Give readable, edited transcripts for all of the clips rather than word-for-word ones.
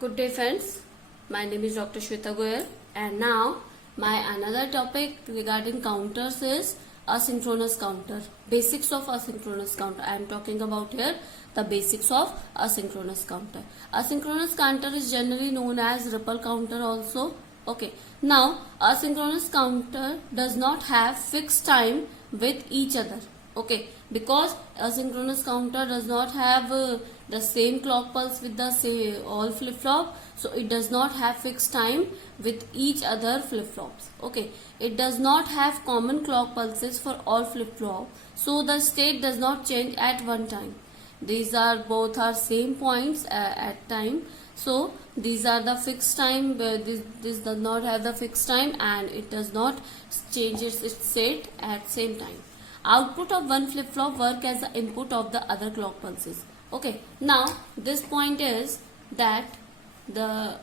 Good day friends, my name is Dr. Shweta Goyal and now my another topic regarding counters is asynchronous counter. Basics of asynchronous counter. I am talking about here the basics of asynchronous counter. Asynchronous counter is generally known as ripple counter also. Okay, now asynchronous counter does not have fixed time with each other. Okay, because asynchronous counter does not have the same clock pulse with the same all flip flop, so it does not have fixed time with each other flip flops. Okay, it does not have common clock pulses for all flip flop, so the state does not change at one time. These are both are same points at time, so these are the fixed time. This does not have the fixed time and it does not change its state at same time. Output of one flip flop work as the input of the other clock pulses. Okay, now this point is that the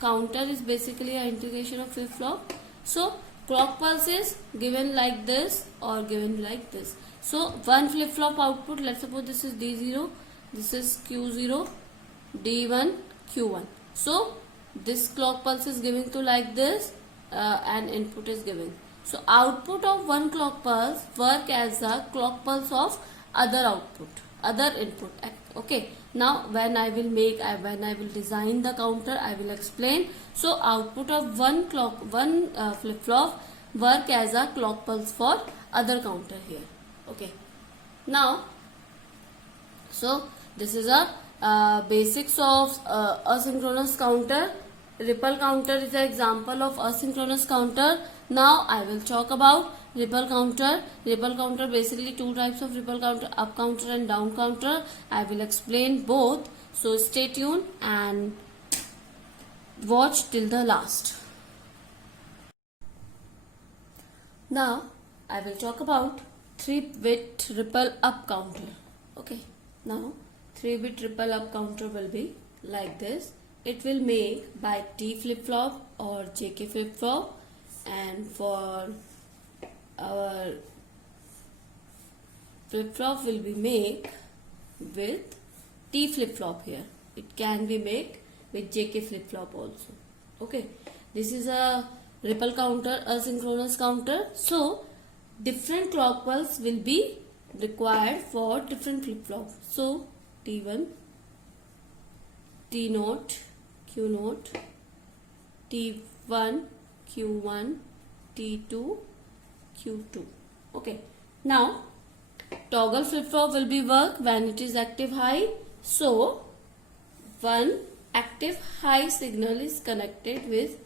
counter is basically an integration of flip flop. So clock pulse is given like this or given like this. So one flip flop output, let's suppose this is D0, this is Q0, D1, Q1. So this clock pulse is given to like this and input is given. So output of one clock pulse work as the clock pulse of other input. Okay. Now when I will design the counter, I will explain. So output of one flip flop work as a clock pulse for other counter here. Okay. Now, so this is a basics of asynchronous counter. Ripple counter is an example of asynchronous counter. Now I will talk about ripple counter. Ripple counter, basically two types of ripple counter, up counter and down counter. I will explain both. So stay tuned and watch till the last. Now I will talk about 3-bit ripple up counter. Okay. Now 3-bit ripple up counter will be like this. It will make by T flip flop or JK flip flop, and for our flip flop will be make with T flip flop here. It can be make with JK flip flop also. Okay, this is a ripple counter, asynchronous counter. So different clock pulse will be required for different flip flop. So T1, T0, Q0, T1, Q1, T2, Q2. Okay. Now, toggle flip flop will be work when it is active high. So, one active high signal is connected with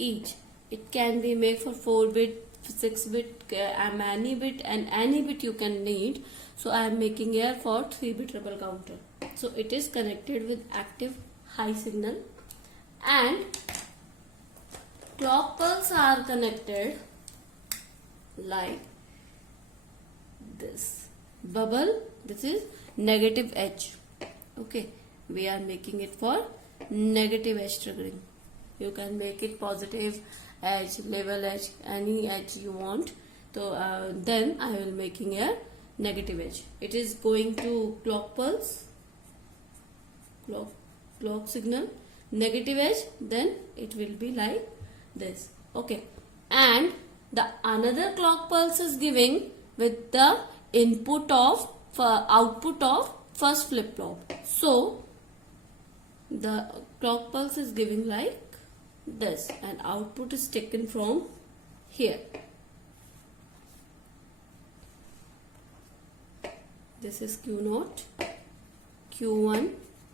each. It can be made for 4-bit, 6-bit, any bit and any bit you can need. So, I am making here for 3-bit ripple counter. So, it is connected with active high signal. And clock pulse are connected like this. Bubble, this is negative edge. Okay, we are making it for negative edge triggering. You can make it positive edge, level edge, any edge you want. So then I will making a negative edge. It is going to clock pulse, clock signal, negative edge, then it will be like this. Okay, and the another clock pulse is giving with the input of output of first flip flop. So the clock pulse is giving like this and output is taken from here. This is Q0, Q1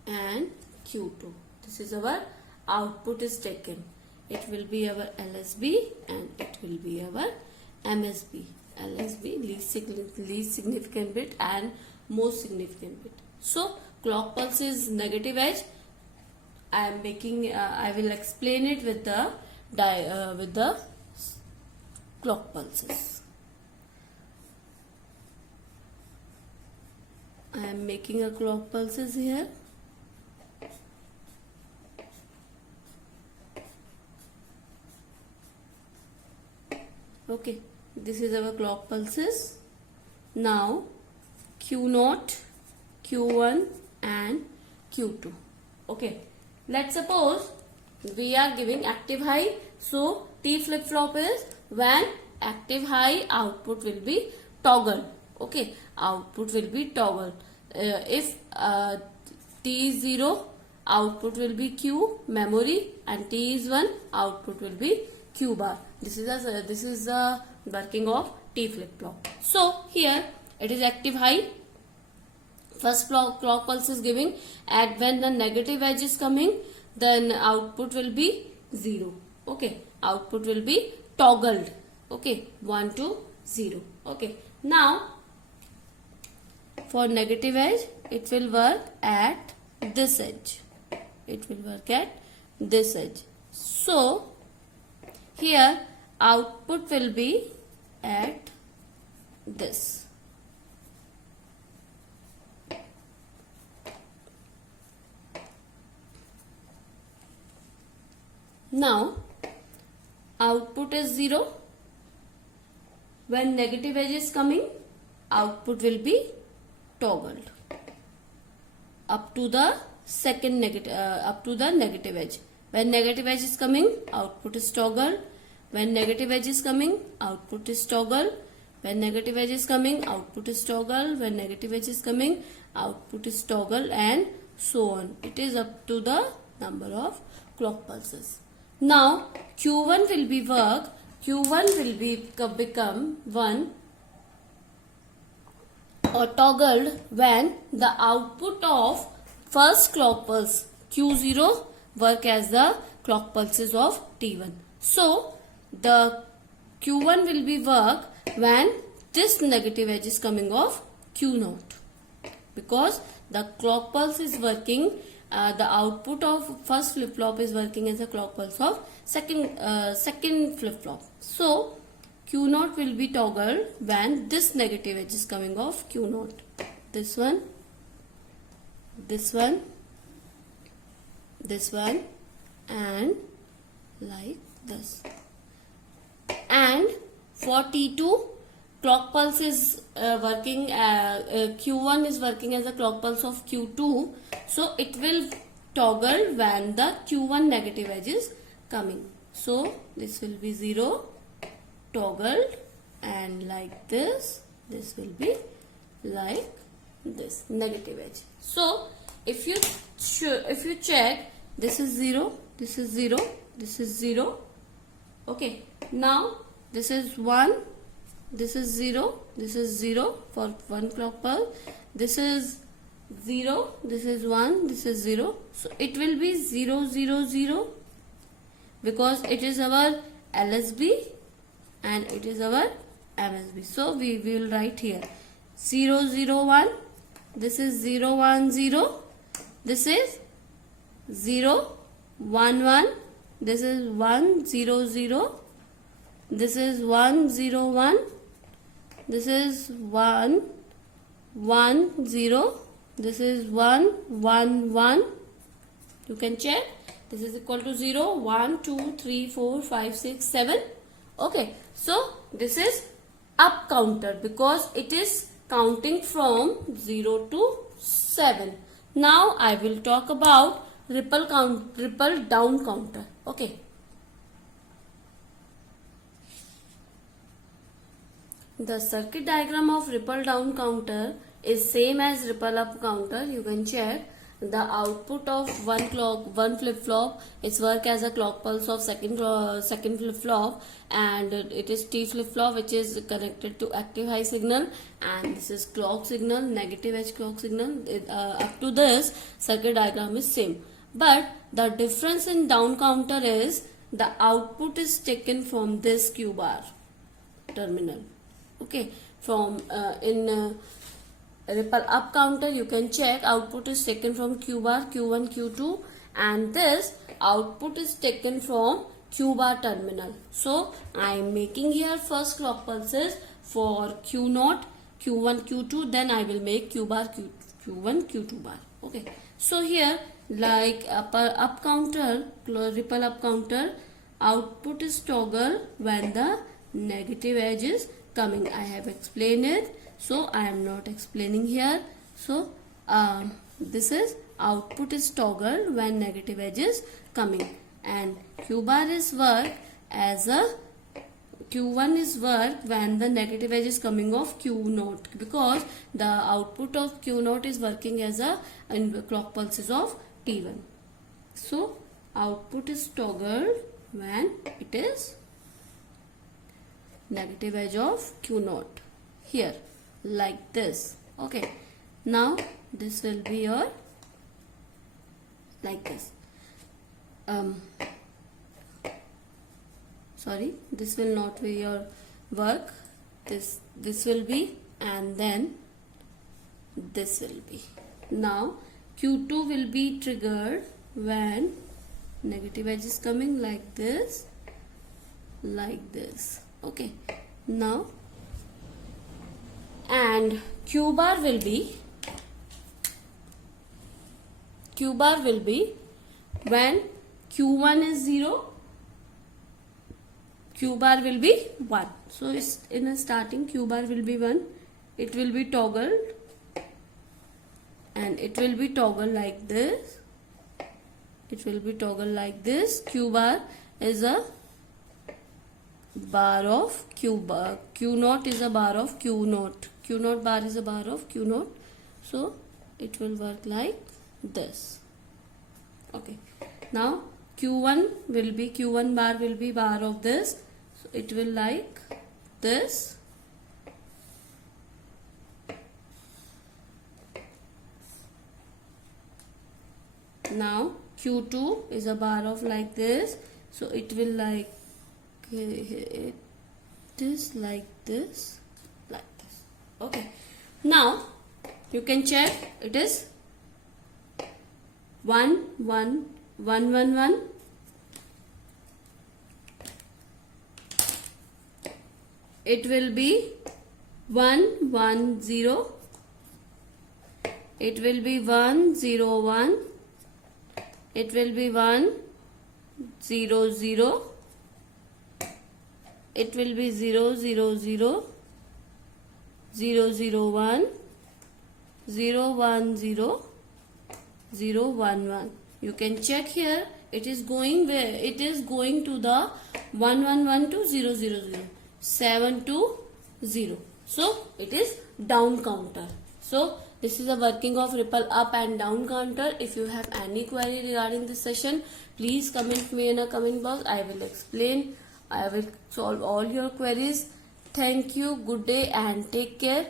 and Q2. This is our output is taken. It will be our LSB and it will be our MSB. LSB, least significant bit, and most significant bit. So clock pulse is negative edge. I am making. I will explain it with the clock pulses. I am making a clock pulses here. Okay, this is our clock pulses. Now Q0, Q1 and Q2. Okay, Let's suppose we are giving active high. So T flip flop is when active high, output will be toggled. Okay, output will be toggled. If T is 0, output will be Q memory, and T is 1, output will be Q bar. This is the working of T flip flop. So here it is active high. First clock pulse is giving, and when the negative edge is coming, then output will be 0. Okay, output will be toggled. Okay, 1 to 0. Okay, now for negative edge, it will work at this edge. It will work at this edge. So here output will be at this. Now output is 0. When negative edge is coming, output will be toggled up to the negative edge. When negative edge is coming, output is toggled. When negative edge is coming, output is toggled. When negative edge is coming, output is toggled. When negative edge is coming, output is toggled, and so on. It is up to the number of clock pulses. Now Q1 will be work. Q1 will become 1 or toggled when the output of first clock pulse Q0 work as the clock pulses of T1. So the Q1 will be work when this negative edge is coming off Q0, because the clock pulse is working. The output of first flip flop is working as a clock pulse of second flip flop. So Q0 will be toggled when this negative edge is coming off Q0. This one, this one, this one, and like this. And for T2, clock pulse is working, Q1 is working as a clock pulse of Q2. So it will toggle when the Q1 negative edge is coming. So this will be 0, toggled, and like this will be like this negative edge. So if you check, this is 0, this is 0, this is 0. Okay, now this is 1, this is 0, this is 0 for one clock pulse. This is 0, this is 1, this is 0. So it will be 0, 0, 0, because it is our LSB and it is our MSB. So we will write here 0, 0, 1. This is 0, 1, 0. This is 0, 1, 1. This is 1, 0, 0. This is 1, 0, 1. This is 1, 1, 0. This is 1, 1, 1. You can check. This is equal to 0, 1, 2, 3, 4, 5, 6, 7. Okay. So this is up counter because it is counting from 0 to 7. Now I will talk about ripple down counter. Okay. The circuit diagram of ripple down counter is same as ripple up counter. You can check. The output of one flip flop is work as a clock pulse of second flip flop, and it is T flip flop which is connected to active high signal, and this is clock signal, negative edge clock signal. Up to this circuit diagram is same, but the difference in down counter is the output is taken from this Q bar terminal. Okay, from ripple up counter you can check output is taken from Q bar Q1 Q2, and this output is taken from Q bar terminal. So I am making here first clock pulses for Q0 Q1 Q2, then I will make Q bar Q1 Q2 bar. Okay, so here like up counter, ripple up counter, output is toggle when the negative edge is coming. I have explained it, so I am not explaining here. So this is output is toggled when negative edge is coming, and Q bar is work as a Q1 is work when the negative edge is coming off Q0, because the output of Q0 is working as a in clock pulses of T1. So output is toggled when it is negative edge of Q0 here, like this. Okay, now this will be your like this. Sorry, this will not be your work. This will be, and then this will be. Now Q2 will be triggered when negative edge is coming like this, like this. Okay, now and Q bar will be when Q1 is 0, Q bar will be 1. So it's in a starting Q bar will be 1. It will be toggled, and it will be toggled like this. It will be toggled like this. Q bar is a bar of Q bar. Q0 is a bar of Q0. Q0 bar is a bar of Q0. So it will work like this. Okay. Now Q1 bar will be bar of this. So it will like this. Now Q2 is a bar of like this. So it will like it is like this, like this. Okay. Now you can check, it is 1 1 1 1 1. It will be 1 1 0. It will be 1 0 1. It will be 1 0 0. It will be 0 0 0. 0 0 1. 0 1 0. 0 1 1. You can check here. It is going where? It is going to the 1 1 1 to 0 0 0. 7 to 0. So it is down counter. So this is a working of ripple up and down counter. If you have any query regarding this session, please comment me in a comment box. I will explain. I will solve all your queries. Thank you. Good day and take care.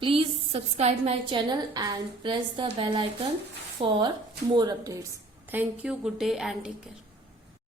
Please subscribe my channel and press the bell icon for more updates. Thank you. Good day and take care.